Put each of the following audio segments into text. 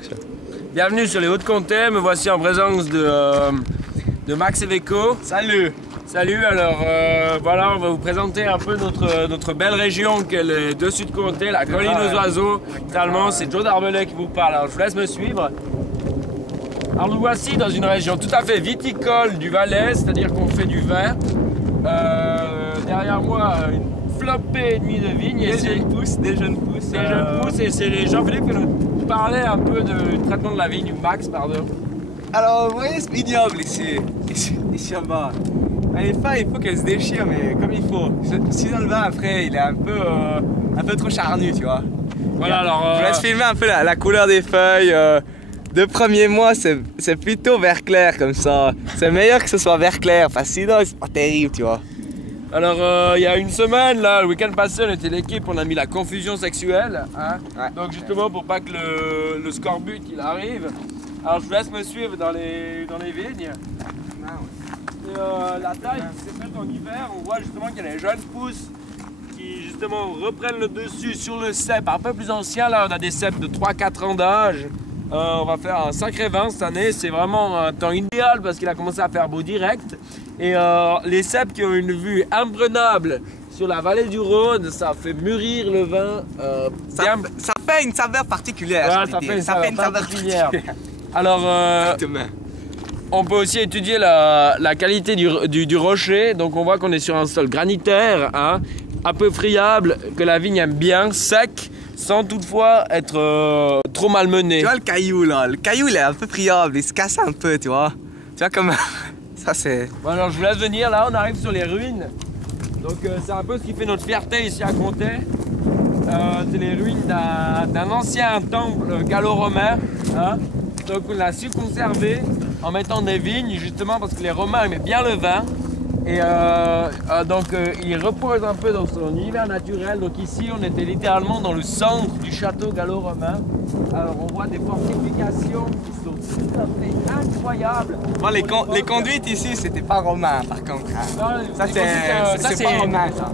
Action. Bienvenue sur les Hauts-de-Comté, me voici en présence de Max Iveco. Salut! Salut, alors voilà, on va vous présenter un peu notre belle région qu'est les Deux-Sud-Comté, la colline aux oiseaux. Finalement, c'est Joe Darbelay qui vous parle, alors je vous laisse me suivre. Alors nous voici dans une région tout à fait viticole du Valais, c'est-à-dire qu'on fait du vin. Derrière moi, une flopée et demie de vignes. Des jeunes pousses. Et c'est Jean-Philippe qui nous parlait un peu du traitement de la vigne, Max, pardon. Alors, vous voyez, c'est ignoble ici en bas. Les feuilles, il faut qu'elles se déchirent, mais comme il faut. Sinon, le vin, après, il est un peu trop charnu, tu vois. Voilà, alors. Je vous laisse filmer un peu la couleur des feuilles. De premier mois, c'est plutôt vert clair comme ça. C'est meilleur que ce soit vert clair, parce que sinon, c'est pas terrible, tu vois. Alors, il y a une semaine, là, le week-end passé, on était l'équipe, on a mis la confusion sexuelle. Hein, Ouais. donc, justement, pour pas que le scorbut il arrive. Alors, je vous laisse me suivre dans les vignes. Et, la taille qui s'est faite en hiver, on voit justement qu'il y a les jeunes pousses qui, justement, reprennent le dessus sur le cep un peu plus ancien. Là, on a des ceps de 3-4 ans d'âge. On va faire un sacré vin cette année, c'est vraiment un temps idéal parce qu'il a commencé à faire beau direct. Et les cèpes qui ont une vue imprenable sur la vallée du Rhône, ça fait mûrir le vin. Ça fait une saveur particulière. Voilà, je ça peux fait dire. une saveur particulière. Alors, Exactement. on peut aussi étudier la qualité du rocher. Donc on voit qu'on est sur un sol granitaire, hein, un peu friable, que la vigne aime bien, sec, sans toutefois être trop malmené. Tu vois le caillou là, le caillou il est un peu friable, il se casse un peu, tu vois. Tu vois comme ça c'est. Bon, alors je vous laisse venir, là on arrive sur les ruines. Donc c'est un peu ce qui fait notre fierté ici à Comté. C'est les ruines d'un ancien temple gallo-romain. Hein. Donc on l'a su conserver en mettant des vignes justement parce que les Romains aimaient bien le vin. Et donc il repose un peu dans son univers naturel. Donc ici on était littéralement dans le centre du château gallo-romain. Alors on voit des fortifications qui sont tout à fait incroyables. Bon, les conduites ici c'était pas romain par contre. Hein. Non, Ça les c'est pas romain ça.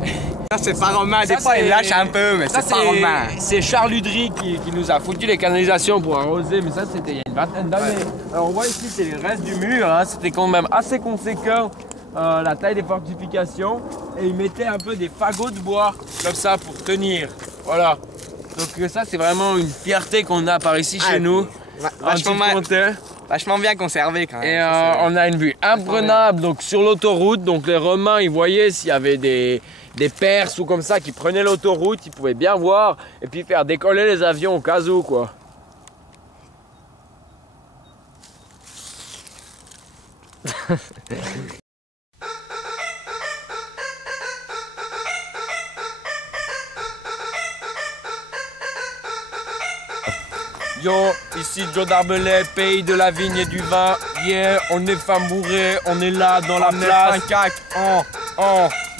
Ça c'est pas romain, des fois il lâche un peu mais c'est pas romain. C'est Charles Ludry qui nous a foutu les canalisations pour arroser, mais ça c'était il y a une vingtaine d'années. Ouais. Alors on voit ici c'est les restes du mur, hein. C'était quand même assez conséquent. La taille des fortifications et ils mettaient un peu des fagots de bois comme ça pour tenir. Voilà. Donc ça c'est vraiment une fierté qu'on a par ici chez nous. Vachement bien conservé quand même. Et on a une vue imprenable donc sur l'autoroute. Donc les Romains ils voyaient s'il y avait des Perses ou comme ça qui prenaient l'autoroute, ils pouvaient bien voir et puis faire décoller les avions au cas où quoi. Yo, ici Joe Darbelay, pays de la vigne et du vin. Yeah, on est femme bourrée, on est là dans la place.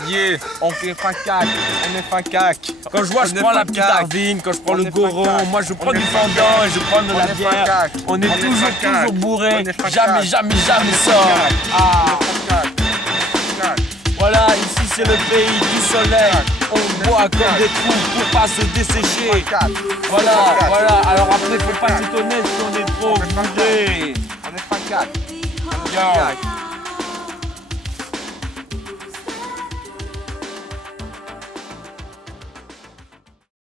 Yeah, on fait fin cac, on est fin cac. Quand je vois, je prends la petite Arvine, quand je prends le Goron, moi je prends du fendant et je prends de la bière. On est toujours bourré, jamais sort. Voilà, ici c'est le pays du soleil. On boit comme des trous pour pas se dessécher. Voilà. Alors après, faut pas s'étonner si on est trop bourré. On est fin cac. Yo.